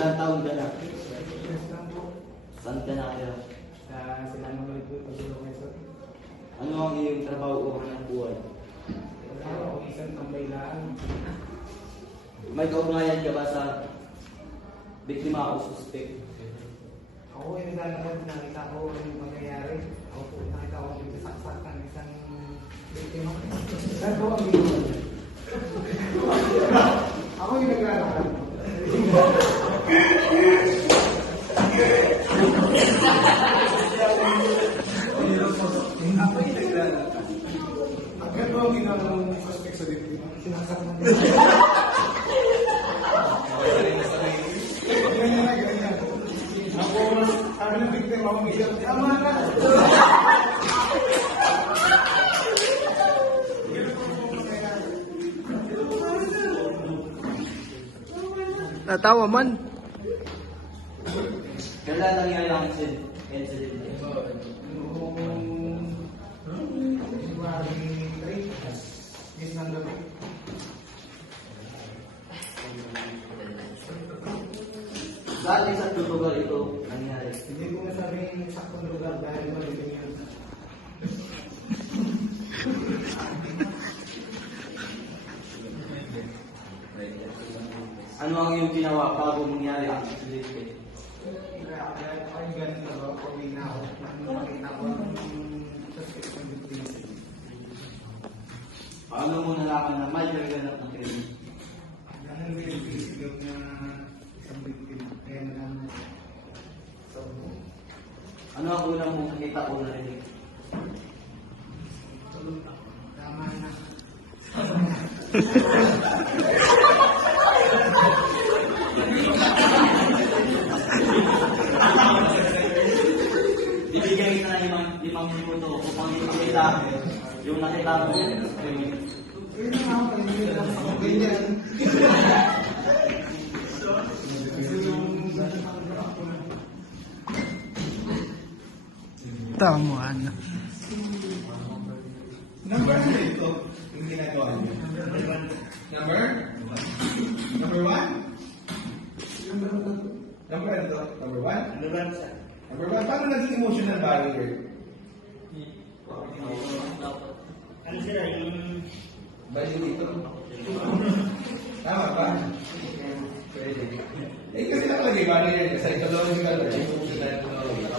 Ilang taon ka na? Yes lang po. Saan ka nakatira? Sa sila naman po, Pagulong Quezon. Ano ang iyong trabaho o hanap buhay? Wala ako isang tambay lang. May kaugnayan ka ba sa biktima o suspect? Ako yung naglalakad, nakita ko yung mangyayari. Ako po nakita ko yung sasaksak ng isang biktima. Saan po ang biktima? Ako yung naglalakad. Ako yung naglalakad. Agad mo ang ginawa ng suspect sa biktima. Sinaksak mo. Ganyan. Ako, sabi ng biktima, umiyak. Tama na! Natawa man. Kailan nangyari ang incident? Noong February 3, yes ng gabi. Saan isang lugar ito nangyari? Hindi ko masabing saktong lugar dahil malilim yun. Ano ang iyong ginawa bago mangyari ang incident? Kaya ako yung ganito ba, pauwi na ako. Nung makita ko ang suspect ng biktima. Paano mo nalaman na may kaganap ng krimen? Dahil may nagsisigap na isang biktima. Kaya nalaman ko. So, Ano ang unang mong nakita o narinig? tulog ako. Tama na. Bibigyan kita ng 5 minuto upang ipakita yung nakita mo sa krimen. Kaya na ako, kanina lang ako ganyan. Tamuan. Number ano ito? Yung ginagawa niyo? Number? Number one? Number ano ito? Number one? Number one, paano naging emotional barrier? Ano sila yung... Bali dito? Tama ba? Pwede. Eh kasi nakalagay barrier ka psychological or emotional.